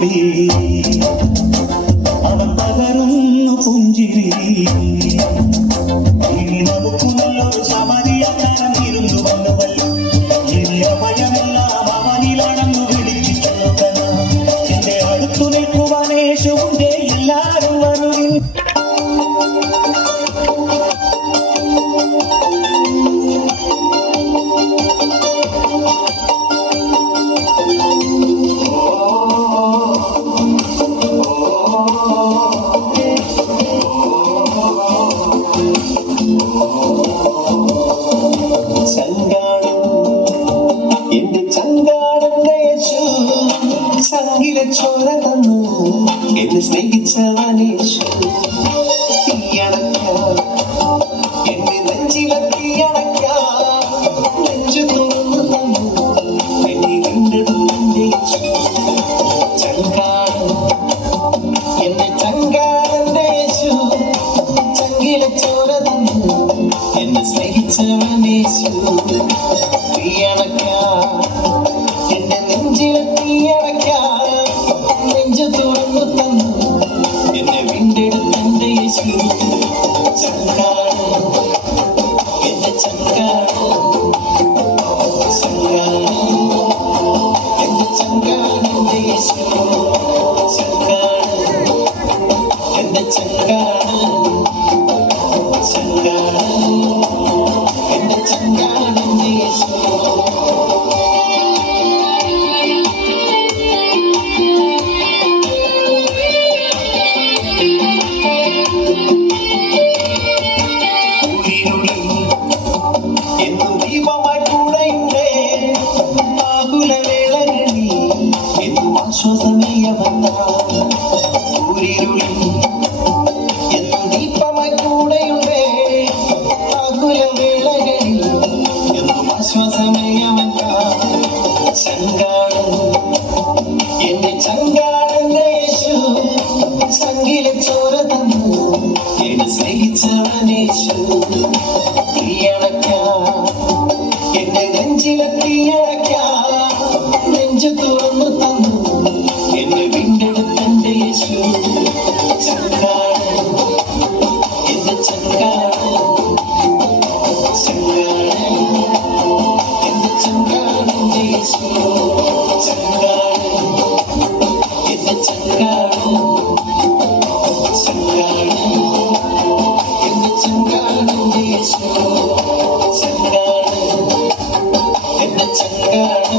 കൂടി അവൻ പകരുന്നു പുഞ്ചിരി ഇനി നമുക്ക് നല്ലൊരു സമരിയാകാരം ഇരുന്നു വന്നുവല്ലോ ഇനി അഭയമെല്ലാം അവനിലാണെന്ന് വിളിച്ചു ചോദന എന്റെ അടുത്തു നിൽക്കുവാൻ യേശുവിന്റെ എല്ലാവരും വരുവിൻ ചങ്കിലെ ചോര തന്നു എന്നെ സ്നേഹിച്ചവനേശു തീയണയ്ക്കാൻ എന്നെ നെഞ്ചിലെ തീയണയ്ക്കാൻ നെഞ്ചു തുറന്നു തന്നു എന്നെ വീണ്ടെടുത്തേശു ചങ്കാടൻ എന്റെ ചങ്കാടന്റെ യേശു ചങ്കിലെ ചോര തന്നു എന്നെ സ്നേഹിച്ചവനേശു തീയണയ്ക്കാൻ എന്റെ നെഞ്ചിലെ തീയണയ്ക്കാൻ നെഞ്ചു തുറന്നു തന്നു എന്നെ വീണ്ടെടുത്തന്റെ യേശു ചങ്കാടൻ എന്റെ ചങ്കാടൻ എന്റെ ചങ്കാടന്റെ യേശു ചങ്കാടൻ എന്റെ ചങ്കാടൻ എന്റെ ചങ്കാടന്റെ യേശു എന്നും ദീപമായി കൂടെയുണ്ട് ആകുല വേളകളിൽ എന്നും ആശ്വാസമേയവന്ന ഊരിരുളിൽ എന്നും ദീപമായി കൂടെയുണ്ട് ആകുല വേളകളിൽ എന്നും ആശ്വാസമേയവന്ന ചങ്കാടൻ എന്റെ ചങ്കാടന്റെ യേശു ചങ്കിലെ ചോര തന്നു എന്നെ സ്നേഹിച്ചവനേശു എന്റെ നെഞ്ചിലെ തീയണയ്ക്കാൻ നെഞ്ചു തുറന്നു തന്നു എന്നെ വീണ്ടെടുത്തന്റെ യേശു ചങ്കാടൻ എന്റെ ചങ്കാടൻ എന്റെ ചങ്കാടന്റെ യേശു ചങ്കാടൻ എന്റെ ചങ്കാടൻ എന്റെ ചങ്കാടന്റെ യേശു ചങ്കാടൻ എന്റെ ചങ്കാടൻ